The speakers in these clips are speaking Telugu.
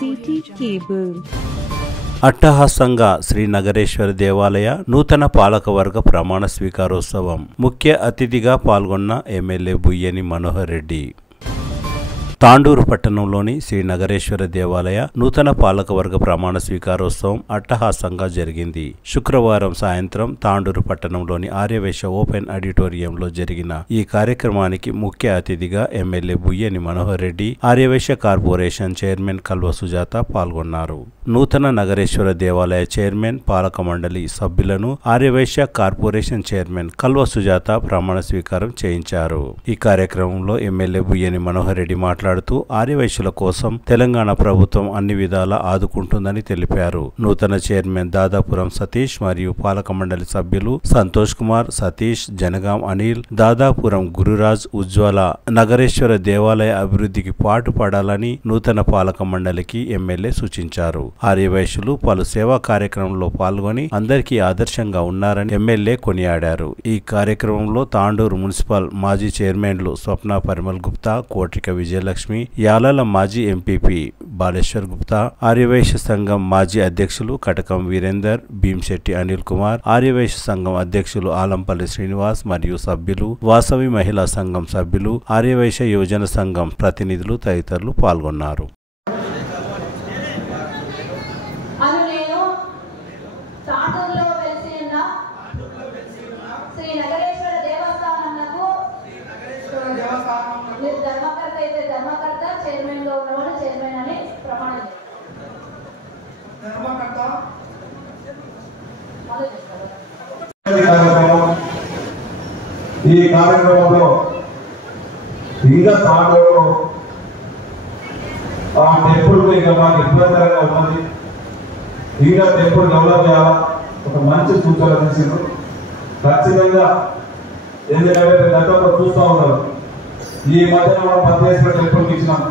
City cable. అట్టహాసంగా శ్రీ నగరేశ్వర దేవాలయ నూతన పాలకవర్గ ప్రమాణ స్వీకారోత్సవం. ముఖ్య అతిథిగా పాల్గొన్న ఎమ్మెల్యే బుయ్యని మనోహర్ రెడ్డి. తాండూరు పట్టణంలోని శ్రీ నగరేశ్వర దేవాలయ నూతన పాలకవర్గ ప్రమాణ స్వీకారోత్సవం అట్టహాసంగా జరిగింది. శుక్రవారం సాయంత్రం తాండూరు పట్టణంలోని ఆర్యవైశ్య ఓపెన్ ఆడిటోరియంలో జరిగిన ఈ కార్యక్రమానికి ముఖ్య అతిథిగా MLA Buyyani Manohar Reddy, Aryavysya corporation chairman Kalva Sujatha పాల్గొన్నారు. నూతన నగరేశ్వర దేవాలయ చైర్మన్, పాలక మండలి సభ్యులను ఆర్యవైశ్య కార్పొరేషన్ చైర్మన్ కల్వ సుజాత ప్రమాణ స్వీకారం చేయించారు. ఈ కార్యక్రమంలో ఎమ్మెల్యే బుయ్యని మనోహర్ రెడ్డి మాట్లాడుతూ ఆర్యవైశ్యుల కోసం తెలంగాణ ప్రభుత్వం అన్ని విధాలా ఆదుకుంటుందని తెలిపారు. నూతన చైర్మన్ దాదాపురం సతీష్ మరియు పాలక మండలి సభ్యులు సంతోష్ కుమార్, సతీష్, జనగాం అనిల్, దాదాపురం గురురాజ్, ఉజ్వల నగరేశ్వర దేవాలయ అభివృద్ధికి పాటుపడాలని నూతన పాలక మండలికి ఎమ్మెల్యే సూచించారు. ఆర్యవైశ్యులు పలు సేవా కార్యక్రమంలో పాల్గొని అందరికీ ఆదర్శంగా ఉన్నారని ఎమ్మెల్యే కొనియాడారు. ఈ కార్యక్రమంలో తాండూరు మున్సిపల్ మాజీ చైర్మన్లు స్వప్న పరిమల్ గుప్తా, కోట్రిక విజయలక్ష్మి, యాలాల మాజీ ఎంపీపీ బాలేశ్వర్ గుప్తా, ఆర్యవైశ్య సంఘం మాజీ అధ్యక్షులు కటకం వీరేందర్, భీంశెట్టి అనిల్ కుమార్, ఆర్యవైశ్య సంఘం అధ్యక్షులు ఆలంపల్లి శ్రీనివాస్ మరియు సభ్యులు, వాసవి మహిళా సంఘం సభ్యులు, ఆర్యవైశ్య యువజన సంఘం ప్రతినిధులు తదితరులు పాల్గొన్నారు. ధర్మకర్త చైర్మన్ లో ఉన్నవాడు చైర్మన్ అని ప్రమాణం ఈ కార్యక్రమంలో ఇంకా తాండూరులో ఆ టెంపుల్ ఇంకా మాకు ఇబ్బందికరంగా ఉన్నది. ఇంకా టెంపుల్ డెవలప్ చేయాలా ఒక మంచి సూచన చేసిండ్రు. ఖచ్చితంగా ఎందుకంటే గతంలో చూస్తూ ఉన్నారు. ఈ మధ్యన మనం భద్రేశ్వర టెంపుల్కి ఇచ్చినాం.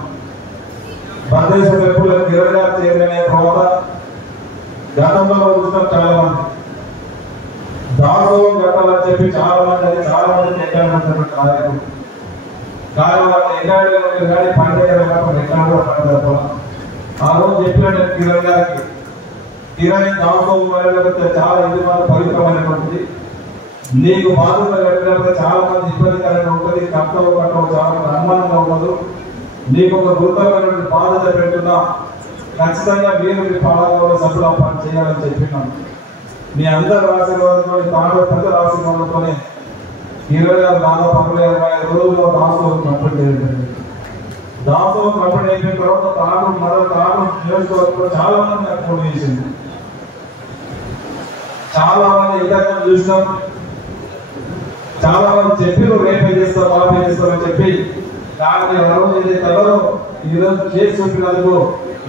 భద్రేశ్వర టెంపుల్ 20 చైర్మన్ అయిన తర్వాత గతంలో చూసినాం చాలా మంది దాసోహం కట్టాలని చెప్పి చాలా మంది ఎక్కడ కార్యక్రమం కానీ వాళ్ళు ఎక్కడ కానీ పండుగ ఎక్కడ కూడా పండుగ ఆ రోజు చెప్పినట్టు కిరణ్ గారికి కిరణ్ దాసోహం చాలా ఇది పవిత్రమైనటువంటిది. నీకు బాధ్యత కట్టినప్పుడు చాలా మంది ఇబ్బందికరంగా ఉంటుంది. కట్టవు చాలా అనుమానంగా ఉండదు. నీకు ఒక గురుతరమైనటువంటి బాధ్యత పెట్టున్నా ఖచ్చితంగా మీరు మీ పాలకుల సభ్యులు పని చేయాలని చెప్పినాను. మీ అందరి ఆశీర్వాదంతో తాండూరు ప్రజల ఆశీర్వాదంతో 26 దాదాపు 25 రోజుల్లో దాసోహం కంప్లీట్ అయ్యింది. దాసోహం కంప్లీట్ అయిపోయిన తర్వాత తాండూరు నియోజకవర్గంలో చాలా మంది నాకు ఫోన్ చేసింది. చాలా మంది ఇతరులను చూసినాం. చాలా మంది చెప్పి రేపే చేస్తాం మాపే చేస్తామని చెప్పి నాకు రోజు ఏదైతే ఈరోజు చేసి చూపినందుకు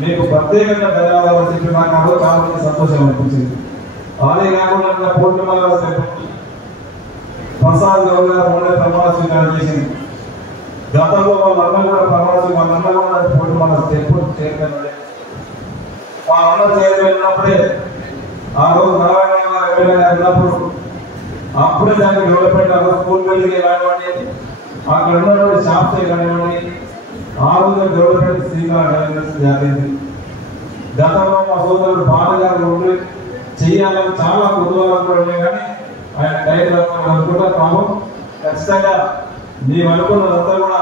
మీకు ప్రత్యేకంగా ధన్యవాదాలు చెప్పి నాకు ఆ రోజు చాలా మంది సంతోషం అనిపించింది. అదే కాకుండా పూర్ణిమల ప్రసాద్ గౌడ్ గారు ప్రమాణ స్వీకారం చేసింది. గతంలో వాళ్ళ కూడా పూర్ణిమల టెంపుల్ చైర్మన్ మా అన్న చైర్మన్ ఉన్నప్పుడే ఆ రోజు నారాయణ గారు ఎమ్మెల్యే ఉన్నప్పుడు అప్పుడే దానికి డెవలప్మెంట్ స్కూల్ బిల్డింగ్ కానివ్వండి, అక్కడ ఉన్నటువంటి షాప్స్ కానివ్వండి, ఆ రోజు డెవలప్మెంట్ శ్రీకారం జరిగింది. గతంలో మా సోదరుడు బాలగారు ఉండి చేయాలని చాలా కుదూహలంగా కానీ ఆయన టైం అనుకుంటా పాపం ఖచ్చితంగా మేము అనుకున్నదంతా కూడా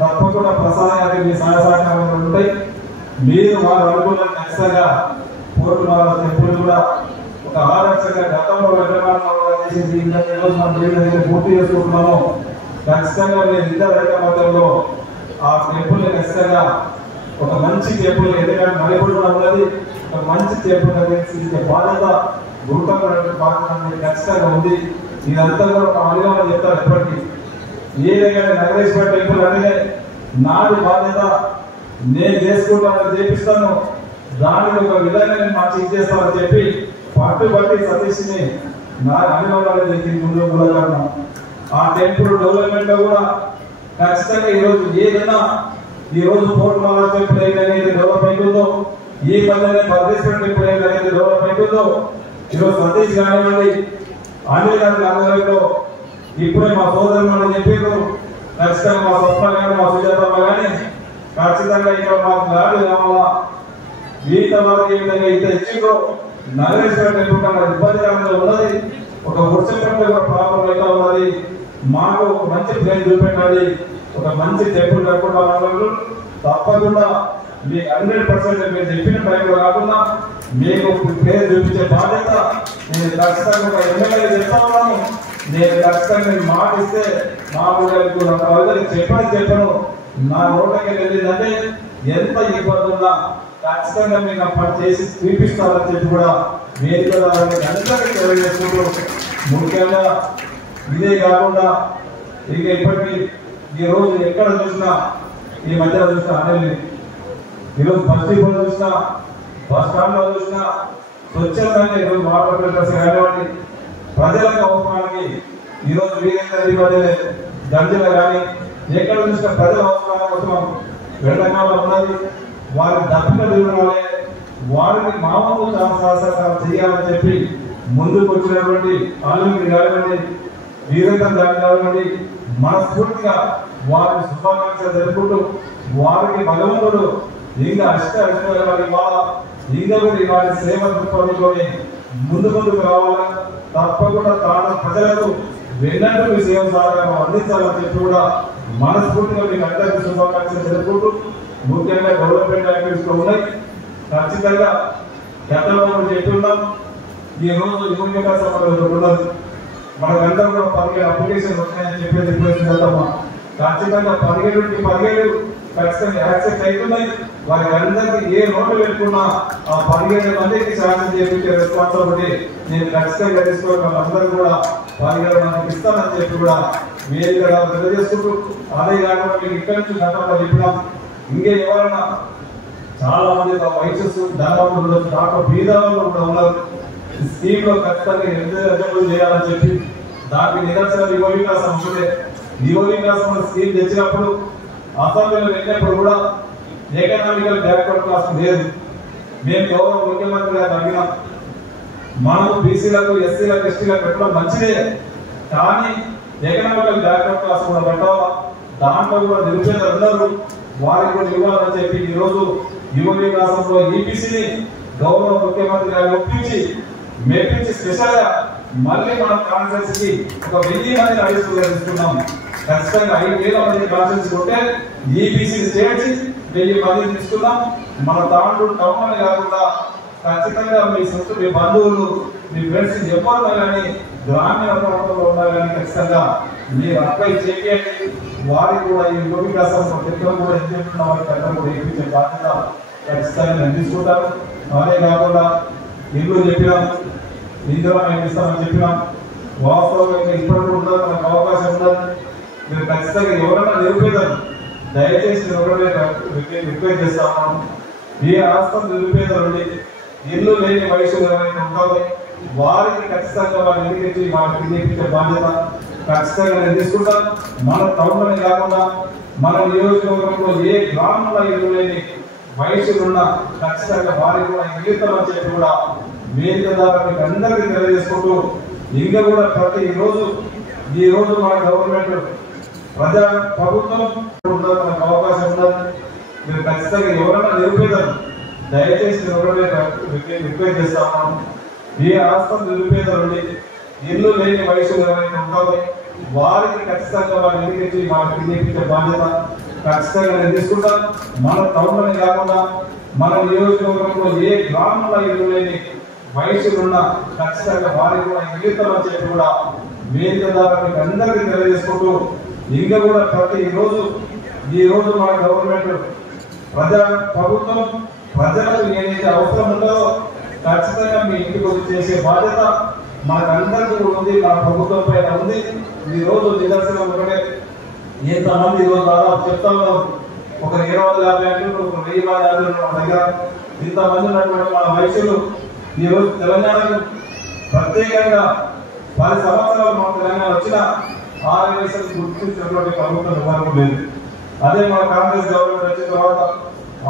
తప్పకుండా ప్రసాదానికి మీ సహసహకారాలు ఉంటాయి. మీరు వారు అనుకున్న ఖచ్చితంగా పూర్ణిమ టెంపుల్ కూడా ఒక ఆదర్శంగా గతంలో పూర్తి చేసుకుంటున్నాము. ఖచ్చితంగా మీరు ఇద్దరు ఐకమత్యంలో ఆ టెంపుల్ ఖచ్చితంగా ఒక మంచి టెంపుల్ ఎందుకంటే మరిపూడి కూడా ఉన్నది. ఒక మంచి టెంపుల్ బాధ్యత గురుతరమైన బాధ్యత ఖచ్చితంగా ఉంది. ఇదంతా కూడా ఒక అనుభవం చెప్తారు. ఎప్పటికీ ఏదైనా నగరేశ్వర టెంపుల్ అంటే నాది బాధ్యత, నేను చేసుకుంటానని చేపిస్తాను, దానికి ఒక విధంగా నేను మంచి ఇచ్చేస్తానని చెప్పి పట్టుబట్టి సతీష్ని నా అనుభవాలు ముందు ఆ టెంపుల్ డెవలప్మెంట్ లో కూడా ఖచ్చితంగా ఈరోజు ఏదైనా ఈరోజు పూర్ణమాల టెంపుల్ ఏదైతే డెవలప్మెంట్ ఉందో, ఈ మధ్యనే భద్రేశ్వర టెంపుల్ ఏదైతే డెవలప్మెంట్ ఉందో, ఈరోజు సతీష్ కానివ్వండి అనిల్ గారి ఆధ్వర్యంలో ఇప్పుడే మా సోదరులు చెప్పారు. ఖచ్చితంగా మా స్వప్న కానీ మా సుజాతమ్మ కానీ ఖచ్చితంగా ఇక్కడ మాకు గాడి కావాలా, మిగతా వారికి ఏ విధంగా ఇంత ఇచ్చిందో నగరేశ్వర టెంపుల్ కన్నా ఇబ్బందికరంగా ఉన్నది. ఒక వర్షం పట్ల ప్రాబ్లం అయితే ఉన్నది. మాకు ఒక మంచి ప్లేస్ చూపెట్టాలి, ఒక మంచి టెంపుల్ కట్టుకోవాలి. తప్పకుండా మీకు 100% మీరు చెప్పిన టైంలో కాకుండా మీకు ప్లేస్ చూపించే బాధ్యత నేను ఖచ్చితంగా ఒక ఎమ్మెల్యే చెప్తా ఉన్నాను. నేను ఖచ్చితంగా మాట ఇస్తే మా ఊళ్ళకి చెప్పను నా నోటకి వెళ్ళిందంటే ఎంత ఇబ్బంది ఉన్నా ఖచ్చితంగా మీకు అప్పటి చేసి చూపిస్తారని చెప్పి కూడా వేదిక అందరికీ తెలియజేసుకుంటూ, ముఖ్యంగా ఇదే కాకుండా ఇంకా ఇప్పటికీ ఈ రోజు ఎక్కడ చూసినా ఈ మధ్యలో చూసినా అనేది ఈరోజు బస్ డిపోలో చూసినా బస్ స్టాండ్లో చూసినా స్వచ్ఛందంగా ఈరోజు వాటర్ ఫిల్టర్స్ కానివ్వండి ప్రజలకు అవసరానికి ఈరోజు వీరేంద్ర గంజలు కానీ ఎక్కడ చూసినా ప్రజల అవసరాల కోసం వెళ్ళకాలం ఉన్నది. వారి దప్పిక వివరాలే వారిని మామూలు సహకారం చేయాలని చెప్పి ముందుకు వచ్చినటువంటి ఆలోచన కానివ్వండి వీరేంద్ర గారు కానివ్వండి మనస్ఫూర్తిగా వారిని శుభాకాంక్షలు జరుపుకుంటూ వారికి భగవంతుడు ఇంకా అష్టైశ్వర్యాలు ఇవ్వాలా, ఇంకా కూడా వారి సేవ దృక్పథంలోనే ముందుకు రావాలా. తప్పకుండా తాను ప్రజలకు వెన్నట్టు మీ సేవ సహకారం అందించాలని చెప్పి కూడా మనస్ఫూర్తిగా మీకు అందరికీ శుభాకాంక్షలు జరుపుకుంటూ, ముఖ్యంగా డెవలప్మెంట్ యాక్టివిటీస్ ఉన్నాయి. ఖచ్చితంగా గతంలో చెప్తున్నాం ఈ రోజు యువ వికాస ఉన్నది. మనకందరం కూడా 17 అప్లికేషన్ వస్తాయని చెప్పేసి ఖచ్చితంగా 17 ఖచ్చితంగా యాక్సెప్ట్ అవుతున్నాయి. వారికి అందరికీ ఏ నోటు పెట్టుకున్నా ఆ 17 మందికి ఛార్జ్ చేయించే రెస్పాన్సిబిలిటీ నేను ఖచ్చితంగా తీసుకోవాలి. వాళ్ళందరూ కూడా 17 మందికి ఇస్తానని చెప్పి కూడా వేదిక తెలియజేసుకుంటూ, అదే కాకుండా మీకు ఇక్కడి నుంచి గతంలో చెప్పినాం ఇంకే ఎవరైనా చాలా మంది వయసు ధనవంతులు దాంట్లో బీదాలు కూడా ఉన్నారు. స్కీమ్ లో ఖచ్చితంగా ఎలిజిబుల్ చేయాలని చెప్పి దానికి నిదర్శనం యువ వికాసం ఉంటుంది. యువ వికాసం స్కీమ్ తెచ్చినప్పుడు అసెంబ్లీలో వెళ్ళినప్పుడు కూడా ఎకనామికల్ బ్యాక్వర్డ్ క్లాస్ లేదు. మేము గౌరవ ముఖ్యమంత్రి గారు అడిగినాం, మనము బీసీలకు ఎస్సీలకు ఎస్టీలకు పెట్టడం మంచిదే, కానీ ఎకనామికల్ బ్యాక్వర్డ్ క్లాస్ కూడా పెట్టాలా, దాంట్లో కూడా నిరుపేదలు ఉన్నారు వారికి కూడా ఇవ్వాలని చెప్పి ఈరోజు యువ వికాసంలో ఈబీసీని గౌరవ ముఖ్యమంత్రి గారు ఒప్పించి మెప్పించి స్పెషల్ గా మళ్ళీ మనం కాన్ఫరెన్స్ కి ఒక 1000 మందిని అడిగిస్తున్నాం. ఖచ్చితంగా 5000 మంది కాన్ఫరెన్స్ ఉంటే ఈబీసీని చేర్చి 1000 మందిని తీసుకున్నాం. మన దాంట్లో టౌన్ కాకుండా ఖచ్చితంగా మీ సొంత మీ బంధువులు మీ ఫ్రెండ్స్ ఎవరు కానీ గ్రామీణ ప్రాంతంలో ఉన్నారు కానీ ఖచ్చితంగా మీరు అప్లై చేయండి. వారికి కూడా ఈ యువ వికాసం కూడా ఏం చెప్తున్నా వారికి అందరూ కూడా ఇప్పించే బాధ్యత ఖచ్చితంగా నేను తీసుకుంటాను. అదే కాకుండా ఇల్లు చెప్పినాం, ఇందులో మేము ఇస్తామని చెప్పినాం. వాస్తవంగా ఇప్పటికీ ఉండదు, మనకు అవకాశం ఉండదు. మీరు ఖచ్చితంగా ఎవరైనా నిరుపేదలు దయచేసి రిక్వెస్ట్ చేస్తాము. ఏ ఆస్తం నిరుపేదలు ఇల్లు లేని వయసు ఎవరైతే ఉంటారో వారికి ఖచ్చితంగా వారి ఇంటికి వాళ్ళకి ఇప్పించే బాధ్యత ఖచ్చితంగా నేను తీసుకుంటాను. మన టౌన్లోనే కాకుండా మన నియోజకవర్గంలో ఏ గ్రామంలో ఇల్లు లేని వయసులున్న ఖచ్చితంగా వారికి కూడా ఇల్లుతామని చెప్పి కూడా వేదిక ద్వారా మీకు అందరికీ తెలియజేసుకుంటూ, ఇంకా కూడా ప్రతి ఈ రోజు మన గవర్నమెంట్ ప్రభుత్వం మనకు అవకాశం ఉండదు. మీరు ఖచ్చితంగా ఎవరైనా నిరుపేదలు దయచేసి రిక్వెస్ట్ చేస్తాము. ఏ ఆస్తం నిరుపేదలు ఇల్లు లేని వయసు ఎవరైతే ఉంటారో వారికి ఖచ్చితంగా వారి ఇంటికి వాళ్ళకి ఇప్పించే బాధ్యత ఖచ్చితంగా నేను తీసుకుంటాను. మన టౌన్లోనే కాకుండా మన నియోజకవర్గంలో ఏ గ్రామంలో ఇల్లు లేని వయసులున్న ఖచ్చితంగా వారికి కూడా ఇల్లుతామని చెప్పి కూడా వేదిక ద్వారా మీకు అందరికీ తెలియజేసుకుంటూ, ఇంకా కూడా ప్రతి ఈ రోజు మన గవర్నమెంట్ ప్రభుత్వం ప్రజలకు ఏదైతే అవసరం ఉందో ఖచ్చితంగా మీ ఇంటికి వచ్చి చేసే బాధ్యత మనకందరికీ ఉంది, మన ప్రభుత్వం పైన ఉంది. ఈ రోజు నిదర్శనం ఒకటే, ఎంతమంది ఈరోజు దాదాపు చెప్తా ఉన్నారు ఒక 250 అంటూ ఒక 1050 మన దగ్గర ఇంతమంది ఉన్నటువంటి మన వయసులు ఈరోజు తెలంగాణకు ప్రత్యేకంగా 10 సంవత్సరాలు మన తెలంగాణ వచ్చిన 6 వయసులు గుర్తించినటువంటి ప్రభుత్వం ఎవరికి లేదు. అదే మన కాంగ్రెస్ గవర్నమెంట్ వచ్చిన తర్వాత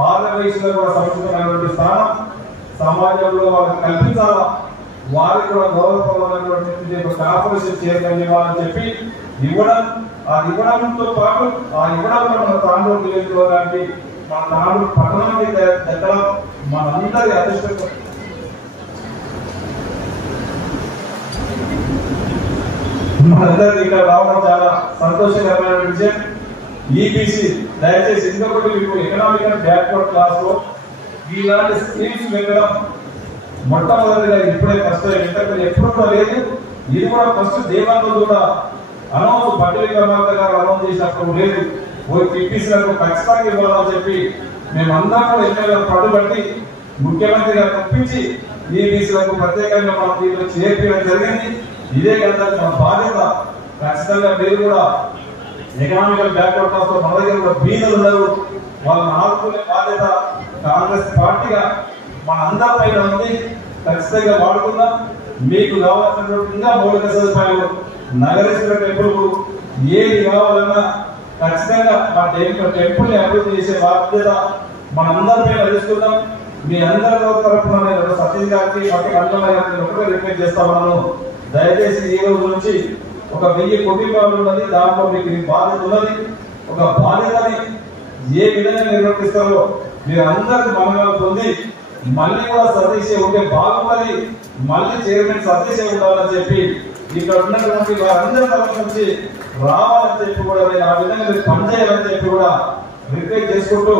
6 వయసులో కూడా సముచితమైనటువంటి స్థానం సమాజంలో వాళ్ళకి కల్పించాలా, వారికి కూడా గౌరవపరమైనటువంటి కార్పొరేషన్ చైర్మన్ ఇవ్వాలని చెప్పి ఇవ్వడంతో పాటు ఆ ఇవ్వడంలో మన తాండూరు నియోజకవర్గానికి మన తాండూరు పట్టణానికి దగ్గర మనందరి అదృష్టం. మనందరికీ ఇక్కడ రావడం చాలా సంతోషకరమైన విషయం. ఈబీసీ దయచేసి ఇంకొకటి, మీకు ఎకనామికల్ బ్యాక్వర్డ్ క్లాస్ లో ఇలాంటి స్కీమ్స్ పెట్టడం మొట్టమొదటిగా ఇప్పుడే ఫస్ట్ ఇంటర్వ్యూ ఎప్పుడు కూడా లేదు. ఇది కూడా ఫస్ట్ దేవాలయంలో కూడా అనౌన్స్ బట్టి విక్రమార్క గారు అనౌన్స్ చేసినప్పుడు లేదు. టీపీసీలకు ఖచ్చితంగా ఇవ్వాలని చెప్పి మేమందరం కూడా ఎన్నికల పట్టుబట్టి ముఖ్యమంత్రి గారు తప్పించి ఈబీసీలకు ప్రత్యేకంగా మనం దీంట్లో చేర్పించడం జరిగింది. ఇదే కదా మన బాధ్యత. ఖచ్చితంగా మీరు కూడా ఎకనామికల్ బ్యాక్వర్డ్ క్లాస్ లో మన దగ్గర కూడా బీదలు ఉన్నారు, వాళ్ళని ఆదుకునే బాధ్యత కాంగ్రెస్ పార్టీగా మన అందరి పైన ఉంది. ఖచ్చితంగా వాడుకుందాం. మీకు కావాల్సినటువంటి ఇంకా మౌలిక సదుపాయాలు, నగరేశ్వర టెంపుల్ ఏది కావాలన్నా ఖచ్చితంగా ఆ టెంపుల్ ని అభివృద్ధి చేసే బాధ్యత మనందరి పైన తీసుకుందాం. మీ అందరి తరఫున నేను సతీష్ గారికి మట్టి కళ్యాణ గారికి ఒకటే రిక్వెస్ట్ చేస్తా ఉన్నాను. దయచేసి ఈ రోజు నుంచి ఒక 1000 కుటుంబాలు ఉన్నది, దాంట్లో మీకు బాధ్యత ఉన్నది. ఒక బాధ్యతని ఏ విధంగా నిర్వర్తిస్తారో మీరు అందరికి మనగా పొంది మళ్ళీ కూడా సతీష్ ఉంటే బాగుంటుంది, మళ్ళీ చైర్మన్ సతీష్ ఉండాలని చెప్పి ఇక్కడ ఉన్నటువంటి వారందరి తరఫు నుంచి రావాలని చెప్పి కూడా నేను ఆ విధంగా మీరు పనిచేయాలని చెప్పి కూడా రిక్వెస్ట్ చేసుకుంటూ,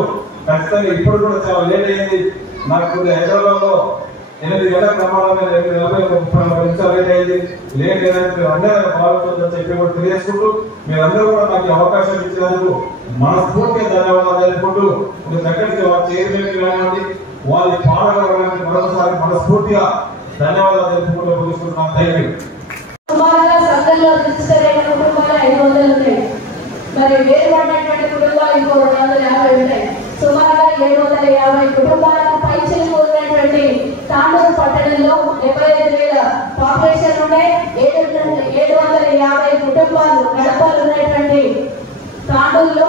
ఖచ్చితంగా ఇప్పుడు కూడా చాలా లేట్ అయింది. నాకు హైదరాబాద్ లో 8 గంటల ప్రమాణంగా 40-30 నిమిషాలు లేట్ అయింది. లేట్ ఏదైతే అందరూ బాగుంటుందని చెప్పి కూడా తెలియజేసుకుంటూ, మీరందరూ కూడా నాకు అవకాశం ఇచ్చినందుకు మనస్ఫూర్తిగా ధన్యవాదాలు తెలుపుకుంటూ, ఒక దగ్గరికి చైర్మన్ కానివ్వండి, వాళ్ళ పాలకులకు మరోసారి మనస్ఫూర్తిగా ధన్యవాదాలు తెలుపుకుంటూ ముగిస్తున్నాను. Thank you. సంఘంలో రిజిస్టర్ అయిన కుటుంబాలు 500 ఉన్నాయి. మరి వేరుపడినటువంటి కుటుంబాలు ఇంకో 250 ఉంటాయి. సుమారుగా 750 కుటుంబాలకు పైచిలకు ఉన్నటువంటి తాండూరు పట్టణంలో 75,000 పాపులేషన్ ఉన్నాయి. 750 కుటుంబాలు గడపలు ఉన్నటువంటి తాండూరులో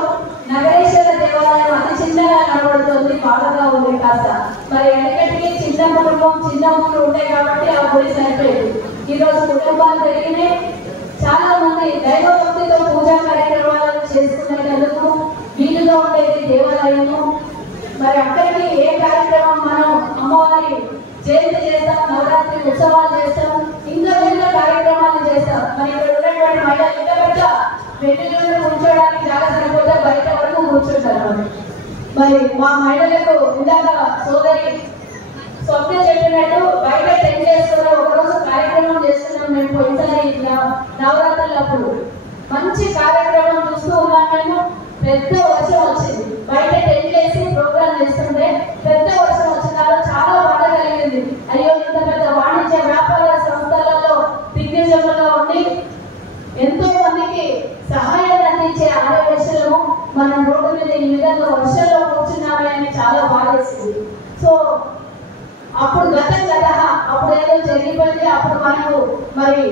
నగరేశ్వర దేవాలయం అతి చిన్నగా కనబడుతుంది, బాగా ఉంది కాస్త. మరి వెనకటికి చిన్న కుటుంబం చిన్న ఊళ్ళు ఉంటాయి కాబట్టి ఆ గుడి సరిపోయింది. ఈ రోజు కుటుంబాలు పెరిగినాయి. చాలా మంది దైవభక్తితో పూజా కార్యక్రమాలను చేసుకునేందుకు వీలుగా ఉండేది దేవాలయము. మరి అక్కడికి ఏ కార్యక్రమం మనం అమ్మవారి జయంతి చేస్తాం, నవరాత్రి ఉత్సవాలు చేస్తాం, ఇంకా వివిధ కార్యక్రమాలు చేస్తాం. మరి ఇక్కడ ఉన్నటువంటి మహిళలు ఇంకా పెద్ద వెంటనే కూర్చోడానికి చాలా సరిపోతే బయట వరకు కూర్చుంటారు. మరి మా మహిళలకు ఇందాక సోదరి స్వప్న చెప్పినట్టు బయట టెంట్ చేసుకుని ఒకరోజు కార్యక్రమం చేస్తున్నాం. మేము పోయినసారి నవరాత్రులప్పుడు మంచి కార్యక్రమం చూస్తూ ఉన్నాం. మేము పెద్ద వర్షం వచ్చింది, బయట టెంట్ వేసి ప్రోగ్రామ్ చేస్తుంటే పెద్ద వర్షం వచ్చినారో చాలా బాధ కలిగింది. అయ్యో, ఇంత పెద్ద వాణిజ్య వ్యాపార సంస్థలలో దిగ్గజంలో ఉండి ఎంతో మందికి సహాయాన్ని అందించే ఆడవేశలము మనం రోడ్డు మీద ఈ విధంగా వర్షంలో కూర్చున్నామే అని చాలా బాధేస్తుంది. సో అప్పుడు అప్పుడు ఏదో జరిగిపోయింది. అప్పుడు మనకు మరి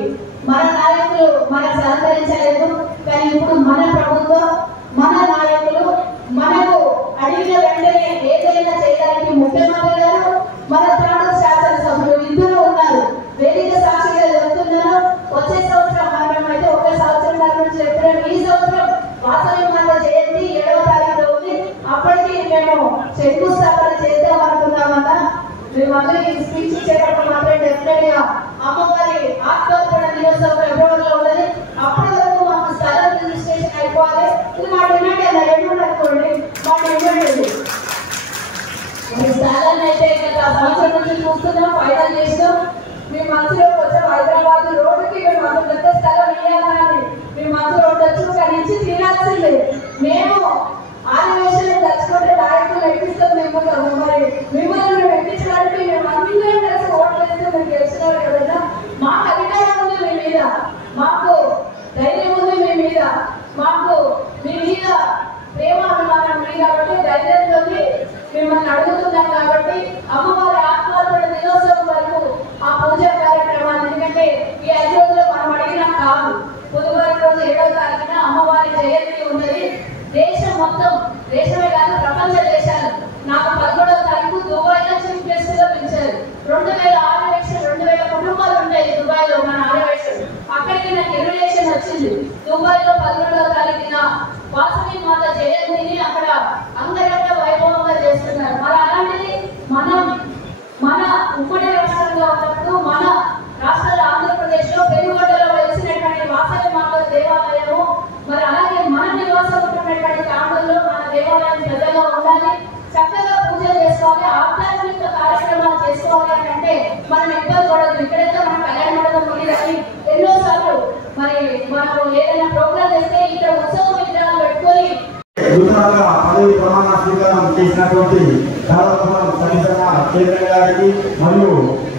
మన నాయకులు మనకు సహకరించలేదు. కానీ ఇప్పుడు మన ప్రభుత్వం, మన నాయకులు మనకు అడిగిన వెంటనే ఏదైనా చేయడానికి ముఖ్యమంత్రి గారు, మన తాండూరు శాసనసభ్యులు ఇద్దరు ఉన్నారు. వేదిక సాక్షిగా చెప్తున్నాను, వచ్చే సంవత్సరం మనమైతే ఒక సంవత్సరం నుంచి ఎప్పుడైనా ఈ సంవత్సరం వాసవి మాత జయంతి 7వ తారీఖులో ఉంది. అప్పటికి మేము శంకుస్థాపన చేద్దాం అనుకున్నామన్నా. మేమందరికీ స్పీచ్ ఇచ్చేటప్పుడు మాత్రం డెఫినెట్ గా అమ్మవారి ఆత్మోత్పణ దినోత్సవం ఫిబ్రవరిలో ఉన్నది. అప్పటి వరకు మాకు స్థలం రిజిస్ట్రేషన్ అయిపోవాలి. ఇది మా డిమాండ్ అన్న డిమాండ్ అనుకోండి, మా డిమాండ్ ఈ స్థలాన్ని అయితే గత సంవత్సరం నుంచి చూస్తున్నాం, ఫైనల్ చేసినాం. మీ మనసులో కొంచెం హైదరాబాద్ రోడ్డుకి మేము అంత పెద్ద స్థలం ఇవ్వాలని మీ మనసులో ఉండొచ్చు, కానీ ఇచ్చి తీరాల్సిందే. మేము ఆదివేశాలు తలుచుకుంటే నాయకులు ఎక్కిస్తాం. మరి మిమ్మల్ని ఎక్కించడానికి మేము అందరం కలిసి ఓట్లు వేస్తే మీరు గెలిచినారు కదా. మాకు అధికారం ఉంది మీ మీద, మాకు ధైర్యం ఉంది మీ మీద, మాకు మీ మీద ప్రేమ అభిమానం ఉంది. కాబట్టి ధైర్యంతో మిమ్మల్ని అడుగుతున్నాం. కాబట్టి అమ్మవారి ఆత్మోత్పణ దినోత్సవం వరకు ఆ పూజా కార్యక్రమాలు, ఎందుకంటే ఈ 5 రోజుల్లో మనం అడిగినా కాదు. బుధవారం రోజు 7వ తారీఖున అమ్మవారి జయంతి ఉన్నది. దేశం మొత్తం, దేశమే కాదు ప్రపంచ దేశాలు, నాకు 11వ తారీఖు దుబాయ్లో చీఫ్ గెస్ట్ గా పిలిచారు. 2000 కుటుంబాలు ఉంటాయి దుబాయ్లో, మన ఆర్యవేశం. అక్కడికి నాకు ఇన్విటేషన్ వచ్చింది. దుబాయ్లో 11వ తారీఖున వాసవి మాత జయంతిని అక్కడ అంగరంగ వైభవంగా చేస్తున్నారు. మరి అలాంటిది మనం దేవాలయం ప్రజల్లో ఉండాలి, చక్కగా పూజలు చేసుకోవాలి, ఆధ్యాత్మిక కార్యక్రమాలు చేసుకోవాలి అంటే మనం ఇబ్బంది పడదు. ఇక్కడైతే మన కళ్యాణ మండపం ఉంది కానీ ఎన్నోసార్లు మరి మనం ఏదైనా ప్రోగ్రామ్ చేస్తే ఇక్కడ ఉత్సవ విగ్రహాలు పెట్టుకొని నూతనంగా పదవి ప్రమాణ స్వీకారం చేసినటువంటి కేంద్ర గారికి మరియు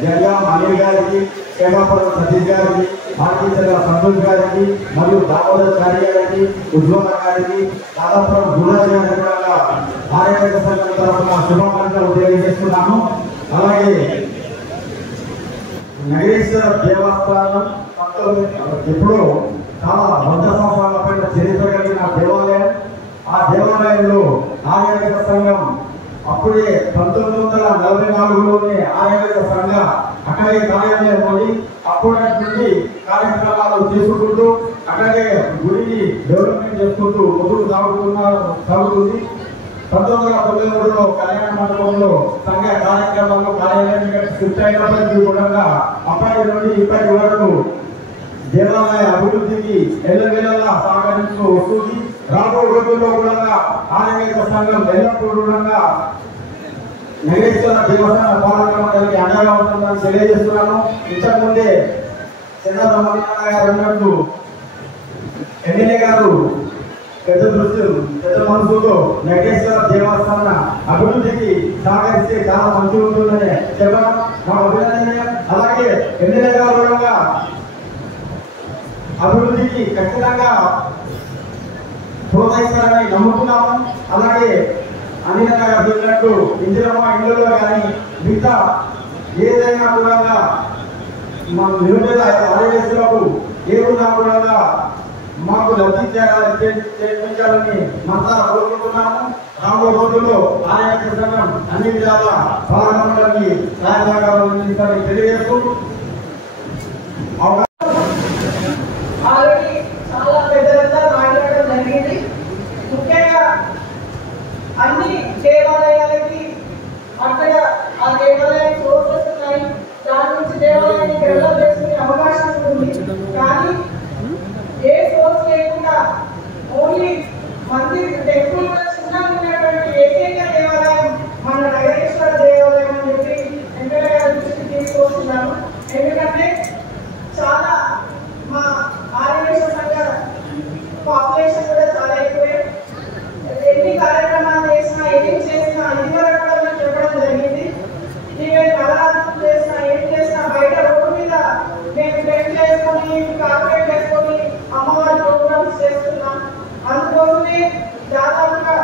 జంగాం అనిల్ గారికి, సేవాపురం సతీష్ గారికి, ఆర్టీచర్ల సంతోష్ గారికి మరియు దామోదర్ చారి గారికి, ఉజ్వల గారికి, దాదాపురం గురురాజు గారికి కూడా ఆరోగ్య సంఘం తరఫున శుభాకాంక్షలు తెలియజేస్తున్నాను. అలాగే నగరేశ్వర దేవస్థానం ఎప్పుడో చాలా 100 సంవత్సరాల పైన చరిత్ర కలిగిన దేవాలయం. ఆ దేవాలయంలో ఆర్యవేద సంఘం అప్పుడే 1944లోనే ఆర్యవేద సంఘం అక్కడే కార్యాలయం ఉంది. అప్పటి నుండి కార్యక్రమాలు చేసుకుంటూ అక్కడే గుడిని డెవలప్మెంట్ చేసుకుంటూ ముందుకు సాగుతుంది. 1993లో కళ్యాణ మండపంలో సంఘ కార్యక్రమాలు కార్యాలయం షిఫ్ట్ అయినప్పటికీ కూడా అప్పటి నుండి ఇప్పటి వరకు దేవాలయ అభివృద్ధికి ఎల్లవేళలా సహకరిస్తూ వస్తుంది. రాబో రోజుల్లో కూడా ఆర్యవేద సంఘం ఎల్లప్పుడూ కూడా నగరేశ్వర దేవస్థాన పాలక మండలికి అండగా ఉంటుందని తెలియజేస్తున్నాను. ఇంతకుముందే చంద్రబాబు గారు అన్నట్టు ఎమ్మెల్యే గారు పెద్ద మనసుతో నగరేశ్వర దేవస్థాన అభివృద్ధికి సహకరిస్తే చాలా మంచిగా ఉంటుందని చెప్పడం మా అభినందనీయం. అలాగే ఎమ్మెల్యే గారు అభివృద్ధికి ఖచ్చితంగా ప్రోత్సహిస్తారని నమ్ముతున్నాము. అలాగే అనిల్ గారు చెప్పినట్టు ఇందిరమ్మ ఇళ్లలో కానీ మిగతా ఏదైనా కూడా మా నిరుపేద ఆర్యవేశ్వరులకు ఏమున్నా కూడా మాకు లబ్ధి చేయించాలని మనసా కోరుకుంటున్నాము. రాబోయే రోజుల్లో ఆర్యవేశ్వర సంఘం అన్ని విధాల పాల్గొనడానికి సహాయ సహకారాలు అందిస్తారని తెలియజేస్తూ ఆల్రెడీ చాలా పెద్దలంతా మాట్లాడడం జరిగింది. ముఖ్యంగా అన్ని దేవాలయాలకి అక్కడ ఆ దేవాలయం సోర్సెస్ ఉన్నాయి, దాని నుంచి దేవాలయాన్ని డెవలప్ చేసుకునే అవకాశం ఉంది. కానీ ఏ సోర్స్ లేకుండా ఓన్లీ మందిర్ టెంపుల్ కూడా చిన్నగా ఉన్నటువంటి ఏకైక దేవాలయం మన నగరేశ్వర దేవాలయం అని చెప్పి ఎమ్మెల్యే గారి దృష్టికి తీసుకొస్తున్నాను. ఎందుకంటే చాలా మా ఆర్యవేశ్వర సంఘ పాపులేషన్ కూడా చాలా ఎక్కువే. ఎన్ని కార్యక్రమాలు చేసినా ఏం చేసినా ఇది వరకు కూడా మేము చెప్పడం జరిగింది. ఈవెన్ నవరాత్రులు చేసినా ఏం చేసినా బయట రోడ్డు మీద మేము టెంట్ చేసుకొని కార్పొరేట్ వేసుకొని అమ్మవారి ప్రోగ్రామ్స్ చేస్తున్నాం. అందుకోసమే దాదాపుగా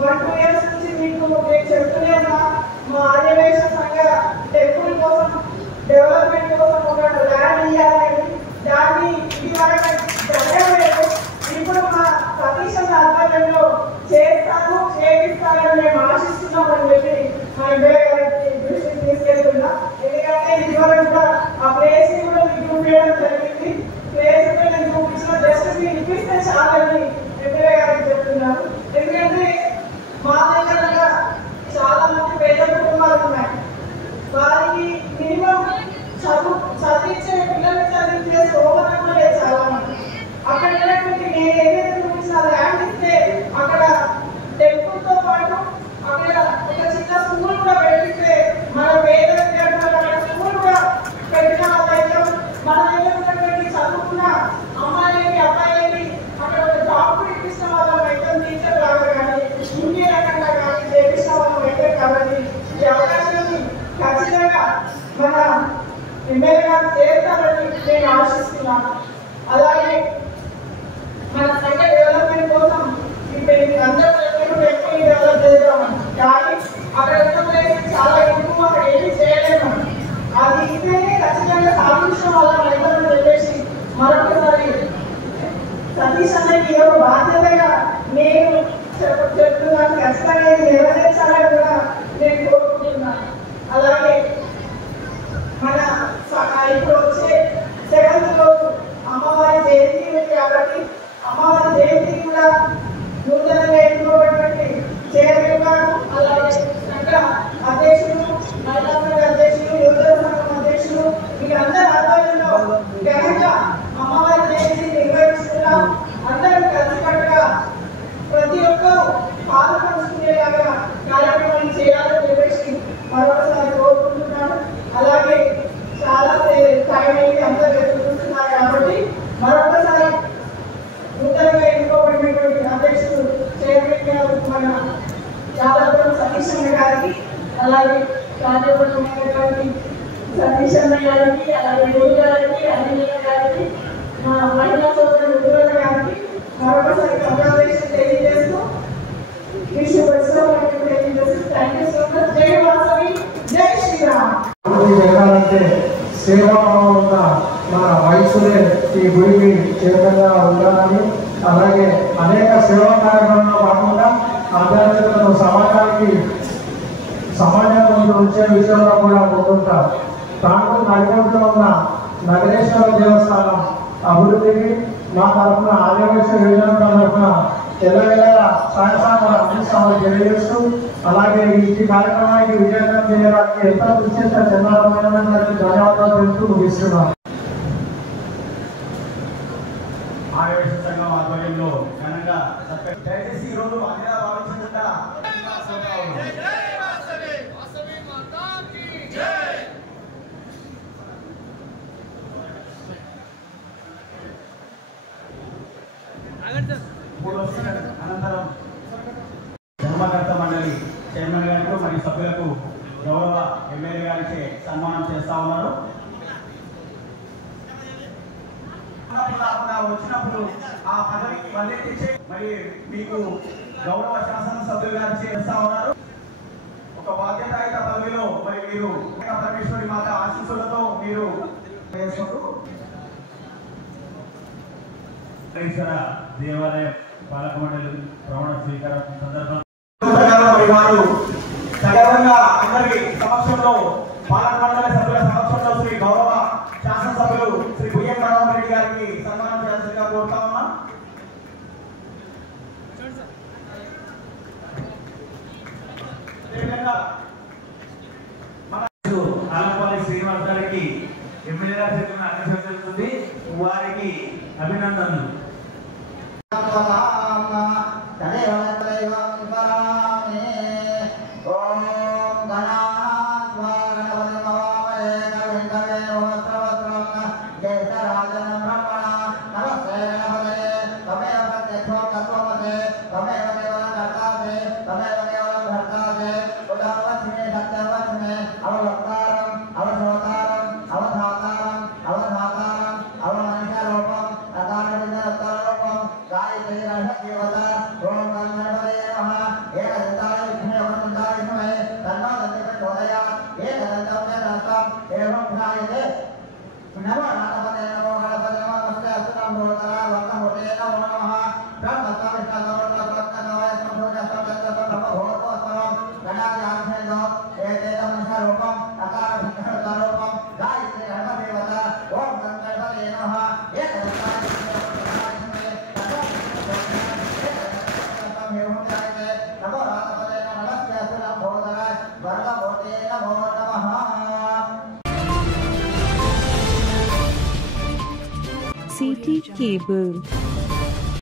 1-2 years నుంచి మీకు నేను చెప్తూనే ఉన్నా, మా ఆర్యవేశ్వర సంఘ టెంపుల్ కోసం డెవలప్మెంట్ కోసం ఒక ల్యాండ్ ఇవ్వాలని. దాన్ని ఇదివరకు జరగలేదు. ఇప్పుడు మా సతీష్ ఆధ్వర్యంలో చేస్తాను, చేపిస్తానని మేము ఆశిస్తున్నామని చెప్పి మా ఎమ్మెల్యే గారికి దృష్టికి తీసుకెళ్తున్నా. ఎందుకంటే ఇదివరకు కూడా ఆ ప్లేస్ ని కూడా మీకు చూపించడం జరిగింది. ప్లేస్ నేను చూపించిన జస్ట్ మీరు ఇప్పిస్తే చాలని ఎమ్మెల్యే గారికి చెప్తున్నాను. ఎందుకంటే మా దగ్గర చాలా మంది పేద కుటుంబాలు ఉన్నాయి. వారికి మినిమం చదివించే పిల్లల్ని చదివించే స్తోమత కూడా లేదు చాలా మంది. అక్కడ నేను ఏదైతే చూపించిన ల్యాండ్ ఇస్తే అక్కడ టెంపుల్ తో పాటు అక్కడ ఒక చిన్న స్కూల్ కూడా పెట్టిస్తే మన పేద విద్యార్థులు అక్కడ స్కూల్ కూడా పెట్టిన వాళ్ళైతే మన దగ్గర ఉన్నటువంటి చదువుకున్న అమ్మాయిలకి అబ్బాయిలకి అక్కడ ఒక జాబ్ కూడా ఇప్పిస్తున్న వాళ్ళం అయితే టీచర్ లాగా కానీ ఇంకే రకంగా కానీ చేపించిన వాళ్ళం అయితే కాబట్టి ఈ అవకాశాన్ని ఖచ్చితంగా మన ఎమ్మెల్యే గారు చేస్తారని నేను ఆశిస్తున్నాను. అలాగే మన సంఘ డెవలప్మెంట్ కోసం ఇప్పుడు అందరూ ఎక్కువ డెవలప్ చేద్దామని, కానీ అక్కడ ఉన్న ప్లేస్ చాలా ఎక్కువ, అక్కడ ఏమి చేయలేము. అది ఇస్తేనే ఖచ్చితంగా సాధించిన వాళ్ళ రైతులను చెప్పేసి మరొకసారి సతీష్ అన్నకి ఏదో బాధ్యతగా నేను చెప్తున్నాను. ఖచ్చితంగా ఇది నెరవేర్చాలని కూడా నేను కోరుకుంటున్నాను. అలాగే మన ఇప్పుడు వచ్చే 7th రోజు అమ్మవారి జయంతి ఉంది కాబట్టి అమ్మవారి జయంతి కూడా నూతనంగా ఎన్నుకోబడినటువంటి చైర్మన్ గారు అలాగే సంఘ పంచుకునేలాగా కార్యక్రమాన్ని చేయాలని చెప్పేసి మరొకసారి కోరుకుంటున్నాను. అలాగే చాలా టైం అయింది, అందరూ ఎదుర్కొంటున్నారు కాబట్టి మరొకసారి నూతనంగా ఎన్నుకోబడినటువంటి అధ్యక్షుడు చైర్మన్ గారు మన యాదవరం సతీష్ అన్న గారికి, అలాగే కార్యవర్గమైనటువంటి సతీష్ అన్న గారికి, అలాగే గురు గారికి, అనిల్ గారికి, మా మహిళా సోదరు ఉజ్వల గారికి మరొకసారి కంగ్రాచులేషన్ తెలియజేస్తూ విష్ ఉత్సవానికి తెలియజేస్తూ థ్యాంక్ యూ సో మచ్. జై వాసవి, జై శ్రీరామ్. జరగాలంటే సేవాభావం ఉన్న మన వయసులే ఈ గుడికి చైర్మన్గా ఉండాలని, అలాగే అనేక సేవా కార్యక్రమాల్లో కాకుండా ఆధ్యాత్మికతను సమాజంలో ఉంచే విషయంలో కూడా ముందుంటారు. తాను నడిపోతూ ఉన్న నగరేశ్వర దేవస్థానం అభివృద్ధికి మా తరఫున ఆర్యవైశ్య యోజన తరఫున ఎల్లవేళ సహాయసాలు అందిస్తామని తెలియజేస్తూ, అలాగే ఈ కార్యక్రమానికి విజయవంతం చేయడానికి ఎంత కృషి చేసిన చంద్రబాబు గారికి ధన్యవాదాలు తెలుపుతూ ముగిస్తున్నాను. ఆర్యవైశ్య సంఘం ఆధ్వర్యంలో ఘనంగా దయచేసి ఈరోజు అన్నిలా భావించకుండా అనంతరం ధర్మకర్త మండలి చైర్మన్ గారికి మరియు సభ్యులకు గౌరవ ఎమ్మెల్యే గారికి సన్మానం చేస్తా ఉన్నారు. వచ్చినప్పుడు ఆ పదవికి వల్లెత్తించే మరి మీకు గౌరవ శాసనసభ్యులు గారు చేస్తా ఉన్నారు. ఒక బాధ్యతాయుత పదవిలో మరి మీరు పరమేశ్వరి మాత ఆశీస్సులతో మీరు దేవాలయ పాలక మండలి ప్రమాణ స్వీకారం సందర్భంగా వారు సగర్వంగా అందరి సమక్షంలో పాలక మండలి సభ్యుల సమక్షంలో శ్రీ గౌరవ శాసనసభ్యులు శ్రీ బుయ్యం రెడ్డి గారికి సన్మానం చేయాల్సిందిగా కోరుతా ఉన్నాం. ఆలపాలి శ్రీనివాస్ గారికి ఎమ్మెల్యే గారి అభినందిస్తుంది. వారికి అభినందనలు. CT Cable